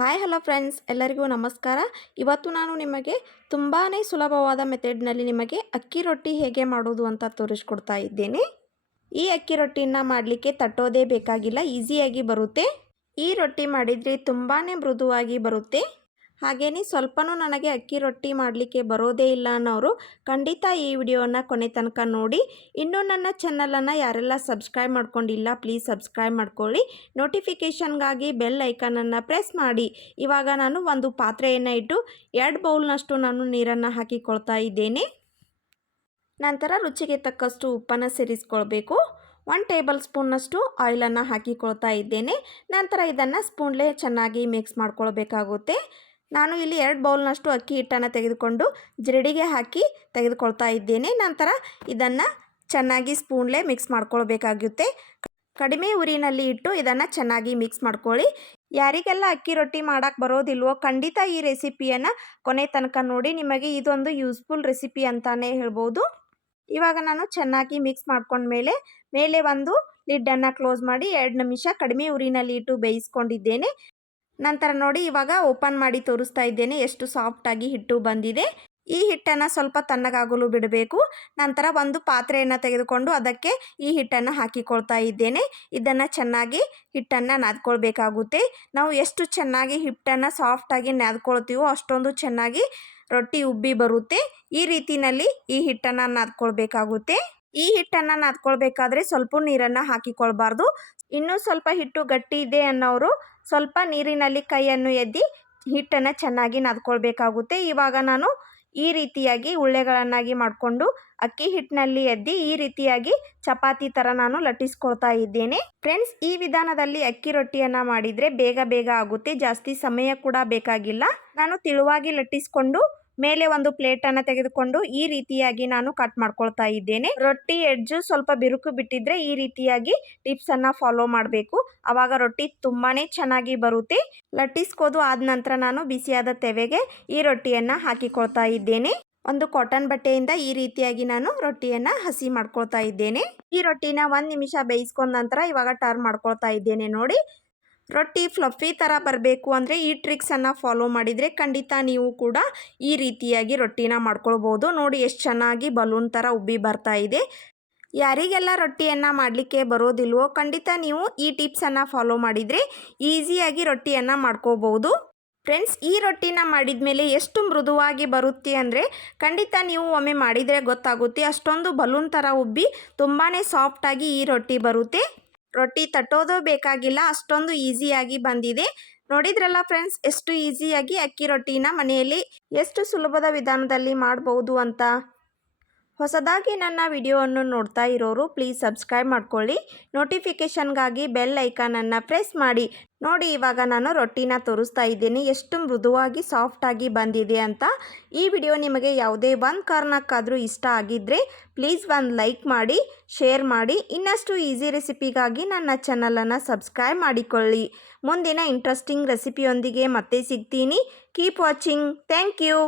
Hi hello friends ಎಲ್ಲರಿಗೂ ನಮಸ್ಕಾರ. ಇವತ್ತು ನಾನು ನಿಮಗೆ ತುಂಬಾ ಸುಲಭವಾದ ಮೆಥಡ್ನಲ್ಲಿ ನಿಮಗೆ ಅಕ್ಕಿ ರೊಟ್ಟಿ ಹೇಗೆ ಮಾಡೋದು ಅಂತ ತೋರಿಸ್ಕೊಡ್ತಾ ಇದ್ದೇನೆ. ಈ ಅಕ್ಕಿ ರೊಟ್ಟಿನ ಮಾಡಲಿಕ್ಕೆ ತಟ್ಟೋದೇ ಬೇಕಾಗಿಲ್ಲ, ಈಸಿಯಾಗಿ ಬರುತ್ತೆ. ಈ ರೊಟ್ಟಿ ಮಾಡಿದರೆ ತುಂಬಾ ಮೃದುವಾಗಿ ಬರುತ್ತೆ. ಹಾಗೆಯೇ ಸ್ವಲ್ಪನೂ ನನಗೆ ಅಕ್ಕಿ ರೊಟ್ಟಿ ಮಾಡಲಿಕ್ಕೆ ಬರೋದೇ ಇಲ್ಲ ಅನ್ನೋರು ಖಂಡಿತ ಈ ವಿಡಿಯೋನ ಕೊನೆ ತನಕ ನೋಡಿ. ಇನ್ನೂ ನನ್ನ ಚಾನಲನ್ನು ಯಾರೆಲ್ಲ ಸಬ್ಸ್ಕ್ರೈಬ್ ಮಾಡ್ಕೊಂಡಿಲ್ಲ ಪ್ಲೀಸ್ ಸಬ್ಸ್ಕ್ರೈಬ್ ಮಾಡ್ಕೊಳ್ಳಿ. ನೋಟಿಫಿಕೇಷನ್ಗಾಗಿ ಬೆಲ್ ಐಕನನ್ನು ಪ್ರೆಸ್ ಮಾಡಿ. ಇವಾಗ ನಾನು ಒಂದು ಪಾತ್ರೆಯನ್ನು ಇಟ್ಟು ಎರಡು ಬೌಲ್ನಷ್ಟು ನಾನು ನೀರನ್ನು ಹಾಕಿಕೊಳ್ತಾ ಇದ್ದೇನೆ. ನಂತರ ರುಚಿಗೆ ತಕ್ಕಷ್ಟು ಉಪ್ಪನ್ನು ಸೇರಿಸ್ಕೊಳ್ಬೇಕು. ಒನ್ ಟೇಬಲ್ ಸ್ಪೂನ್ನಷ್ಟು ಆಯಿಲನ್ನು ಹಾಕಿಕೊಳ್ತಾ ಇದ್ದೇನೆ. ನಂತರ ಇದನ್ನು ಸ್ಪೂನ್ಲೇ ಚೆನ್ನಾಗಿ ಮಿಕ್ಸ್ ಮಾಡ್ಕೊಳ್ಬೇಕಾಗುತ್ತೆ. ನಾನು ಇಲ್ಲಿ ಎರಡು ಬೌಲ್ನಷ್ಟು ಅಕ್ಕಿ ಹಿಟ್ಟನ್ನು ತೆಗೆದುಕೊಂಡು ಜರಡಿಗೆ ಹಾಕಿ ತೆಗೆದುಕೊಳ್ತಾ ಇದ್ದೇನೆ. ನಂತರ ಇದನ್ನು ಚೆನ್ನಾಗಿ ಸ್ಪೂನ್ಲೇ ಮಿಕ್ಸ್ ಮಾಡ್ಕೊಳ್ಬೇಕಾಗುತ್ತೆ ಕಡಿಮೆ ಉರಿನಲ್ಲಿ ಇಟ್ಟು ಇದನ್ನು ಚೆನ್ನಾಗಿ ಮಿಕ್ಸ್ ಮಾಡ್ಕೊಳ್ಳಿ. ಯಾರಿಗೆಲ್ಲ ಅಕ್ಕಿ ರೊಟ್ಟಿ ಮಾಡೋಕ್ಕೆ ಬರೋದಿಲ್ವೋ ಖಂಡಿತ ಈ ರೆಸಿಪಿಯನ್ನು ಕೊನೆ ತನಕ ನೋಡಿ ನಿಮಗೆ ಇದೊಂದು ಯೂಸ್ಫುಲ್ ರೆಸಿಪಿ ಅಂತಲೇ ಹೇಳ್ಬೋದು. ಇವಾಗ ನಾನು ಚೆನ್ನಾಗಿ ಮಿಕ್ಸ್ ಮಾಡ್ಕೊಂಡ್ಮೇಲೆ ಮೇಲೆ ಒಂದು ಲಿಡ್ಡನ್ನು ಕ್ಲೋಸ್ ಮಾಡಿ ಎರಡು ನಿಮಿಷ ಕಡಿಮೆ ಉರಿನಲ್ಲಿ ಇಟ್ಟು ಬೇಯಿಸ್ಕೊಂಡಿದ್ದೇನೆ. ನಂತರ ನೋಡಿ ಇವಾಗ ಓಪನ್ ಮಾಡಿ ತೋರಿಸ್ತಾ ಇದ್ದೇನೆ ಎಷ್ಟು ಸಾಫ್ಟಾಗಿ ಹಿಟ್ಟು ಬಂದಿದೆ. ಈ ಹಿಟ್ಟನ್ನು ಸ್ವಲ್ಪ ತಣ್ಣಗಾಗಲು ಬಿಡಬೇಕು. ನಂತರ ಒಂದು ಪಾತ್ರೆಯನ್ನು ತೆಗೆದುಕೊಂಡು ಅದಕ್ಕೆ ಈ ಹಿಟ್ಟನ್ನು ಹಾಕಿಕೊಳ್ತಾ ಇದ್ದೇನೆ. ಇದನ್ನು ಚೆನ್ನಾಗಿ ಹಿಟ್ಟನ್ನು ನಾದ್ಕೊಳ್ಬೇಕಾಗುತ್ತೆ. ನಾವು ಎಷ್ಟು ಚೆನ್ನಾಗಿ ಹಿಟ್ಟನ್ನು ಸಾಫ್ಟಾಗಿ ನಾದ್ಕೊಳ್ತೀವೋ ಅಷ್ಟೊಂದು ಚೆನ್ನಾಗಿ ರೊಟ್ಟಿ ಉಬ್ಬಿ ಬರುತ್ತೆ. ಈ ರೀತಿಯಲ್ಲಿ ಈ ಹಿಟ್ಟನ್ನು ನಾದ್ಕೊಳ್ಬೇಕಾಗುತ್ತೆ. ಈ ಹಿಟ್ಟನ್ನು ನಾದ್ಕೊಳ್ಬೇಕಾದ್ರೆ ಸ್ವಲ್ಪ ನೀರನ್ನು ಹಾಕಿಕೊಳ್ಬಾರ್ದು. ಇನ್ನೂ ಸ್ವಲ್ಪ ಹಿಟ್ಟು ಗಟ್ಟಿ ಇದೆ ಅನ್ನೋರು ಸ್ವಲ್ಪ ನೀರಿನಲ್ಲಿ ಕೈಯನ್ನು ಎದ್ದಿ ಹಿಟ್ಟನ್ನು ಚೆನ್ನಾಗಿ ನಾದ್ಕೊಳ್ಬೇಕಾಗುತ್ತೆ. ಇವಾಗ ನಾನು ಈ ರೀತಿಯಾಗಿ ಉಳ್ಳೆಗಳನ್ನಾಗಿ ಮಾಡಿಕೊಂಡು ಅಕ್ಕಿ ಹಿಟ್ಟಿನಲ್ಲಿ ಎದ್ದಿ ಈ ರೀತಿಯಾಗಿ ಚಪಾತಿ ಥರ ನಾನು ಲಟ್ಟಿಸ್ಕೊಳ್ತಾ ಇದ್ದೇನೆ. ಫ್ರೆಂಡ್ಸ್, ಈ ವಿಧಾನದಲ್ಲಿ ಅಕ್ಕಿ ರೊಟ್ಟಿಯನ್ನು ಮಾಡಿದರೆ ಬೇಗ ಬೇಗ ಆಗುತ್ತೆ. ಜಾಸ್ತಿ ಸಮಯ ಕೂಡ ಬೇಕಾಗಿಲ್ಲ. ನಾನು ತಿಳುವಾಗಿ ಲಟ್ಟಿಸ್ಕೊಂಡು ಮೇಲೆ ಒಂದು ಪ್ಲೇಟನ್ನು ತೆಗೆದುಕೊಂಡು ಈ ರೀತಿಯಾಗಿ ನಾನು ಕಟ್ ಮಾಡ್ಕೊಳ್ತಾ ಇದ್ದೇನೆ. ರೊಟ್ಟಿ ಎಡ್ಜು ಸ್ವಲ್ಪ ಬಿರುಕು ಬಿಟ್ಟಿದ್ರೆ ಈ ರೀತಿಯಾಗಿ ಟಿಪ್ಸನ್ನು ಫಾಲೋ ಮಾಡಬೇಕು. ಆವಾಗ ರೊಟ್ಟಿ ತುಂಬಾ ಚೆನ್ನಾಗಿ ಬರುತ್ತೆ. ಲಟ್ಟಿಸ್ಕೋದು ಆದ ನಂತರ ನಾನು ಬಿಸಿಯಾದ ತೆವೆಗೆ ಈ ರೊಟ್ಟಿಯನ್ನು ಹಾಕಿಕೊಳ್ತಾ ಇದ್ದೇನೆ. ಒಂದು ಕಾಟನ್ ಬಟ್ಟೆಯಿಂದ ಈ ರೀತಿಯಾಗಿ ನಾನು ರೊಟ್ಟಿಯನ್ನು ಹಸಿ ಮಾಡ್ಕೊಳ್ತಾ ಇದ್ದೇನೆ. ಈ ರೊಟ್ಟಿನ ಒಂದು ನಿಮಿಷ ಬೇಯಿಸ್ಕೊಂಡ ನಂತರ ಇವಾಗ ಟರ್ನ್ ಮಾಡ್ಕೊಳ್ತಾ ಇದ್ದೇನೆ ನೋಡಿ. ರೊಟ್ಟಿ ಫ್ಲಫಿ ಥರ ಬರಬೇಕು ಅಂದರೆ ಈ ಟ್ರಿಕ್ಸನ್ನು ಫಾಲೋ ಮಾಡಿದರೆ ಖಂಡಿತ ನೀವು ಕೂಡ ಈ ರೀತಿಯಾಗಿ ರೊಟ್ಟಿನ ಮಾಡ್ಕೊಳ್ಬೋದು. ನೋಡಿ ಎಷ್ಟು ಚೆನ್ನಾಗಿ ಬಲೂನ್ ಥರ ಉಬ್ಬಿ ಬರ್ತಾ ಇದೆ. ಯಾರಿಗೆಲ್ಲ ರೊಟ್ಟಿಯನ್ನು ಮಾಡಲಿಕ್ಕೆ ಬರೋದಿಲ್ವೋ ಖಂಡಿತ ನೀವು ಈ ಟಿಪ್ಸನ್ನು ಫಾಲೋ ಮಾಡಿದರೆ ಈಸಿಯಾಗಿ ರೊಟ್ಟಿಯನ್ನು ಮಾಡ್ಕೋಬೋದು ಫ್ರೆಂಡ್ಸ್ ಈ ರೊಟ್ಟಿನ ಮಾಡಿದ ಮೇಲೆ ಎಷ್ಟು ಮೃದುವಾಗಿ ಬರುತ್ತೆ ಅಂದರೆ ಖಂಡಿತ ನೀವು ಒಮ್ಮೆ ಮಾಡಿದರೆ ಗೊತ್ತಾಗುತ್ತೆ ಅಷ್ಟೊಂದು ಬಲೂನ್ ಥರ ಉಬ್ಬಿ ತುಂಬಾ ಸಾಫ್ಟಾಗಿ ಈ ರೊಟ್ಟಿ ಬರುತ್ತೆ. ರೊಟ್ಟಿ ತಟ್ಟೋದು ಬೇಕಾಗಿಲ್ಲ, ಅಷ್ಟೊಂದು ಈಸಿಯಾಗಿ ಬಂದಿದೆ. ನೋಡಿದ್ರಲ್ಲ ಫ್ರೆಂಡ್ಸ್, ಎಷ್ಟು ಈಸಿಯಾಗಿ ಅಕ್ಕಿ ರೊಟ್ಟಿನ ಮನೆಯಲ್ಲಿ ಎಷ್ಟು ಸುಲಭದ ವಿಧಾನದಲ್ಲಿ ಮಾಡಬಹುದು ಅಂತ? ಹೊಸದಾಗಿ ನನ್ನ ವಿಡಿಯೋವನ್ನು ನೋಡ್ತಾ ಇರೋರು ಪ್ಲೀಸ್ ಸಬ್ಸ್ಕ್ರೈಬ್ ಮಾಡ್ಕೊಳ್ಳಿ. ನೋಟಿಫಿಕೇಷನ್ಗಾಗಿ ಬೆಲ್ ಐಕಾನನ್ನು ಪ್ರೆಸ್ ಮಾಡಿ. ನೋಡಿ ಇವಾಗ ನಾನು ರೊಟ್ಟಿನ ತೋರಿಸ್ತಾ ಇದ್ದೀನಿ. ಎಷ್ಟು ಮೃದುವಾಗಿ ಸಾಫ್ಟಾಗಿ ಬಂದಿದೆ ಅಂತ. ಈ ವಿಡಿಯೋ ನಿಮಗೆ ಯಾವುದೇ ಒಂದು ಕಾರಣಕ್ಕಾದರೂ ಇಷ್ಟ ಆಗಿದ್ದರೆ ಪ್ಲೀಸ್ ಒಂದು ಲೈಕ್ ಮಾಡಿ ಶೇರ್ ಮಾಡಿ. ಇನ್ನಷ್ಟು ಈಸಿ ರೆಸಿಪಿಗಾಗಿ ನನ್ನ ಚಾನಲನ್ನು ಸಬ್ಸ್ಕ್ರೈಬ್ ಮಾಡಿಕೊಳ್ಳಿ. ಮುಂದಿನ ಇಂಟ್ರೆಸ್ಟಿಂಗ್ ರೆಸಿಪಿಯೊಂದಿಗೆ ಮತ್ತೆ ಸಿಗ್ತೀನಿ. Keep watching thank you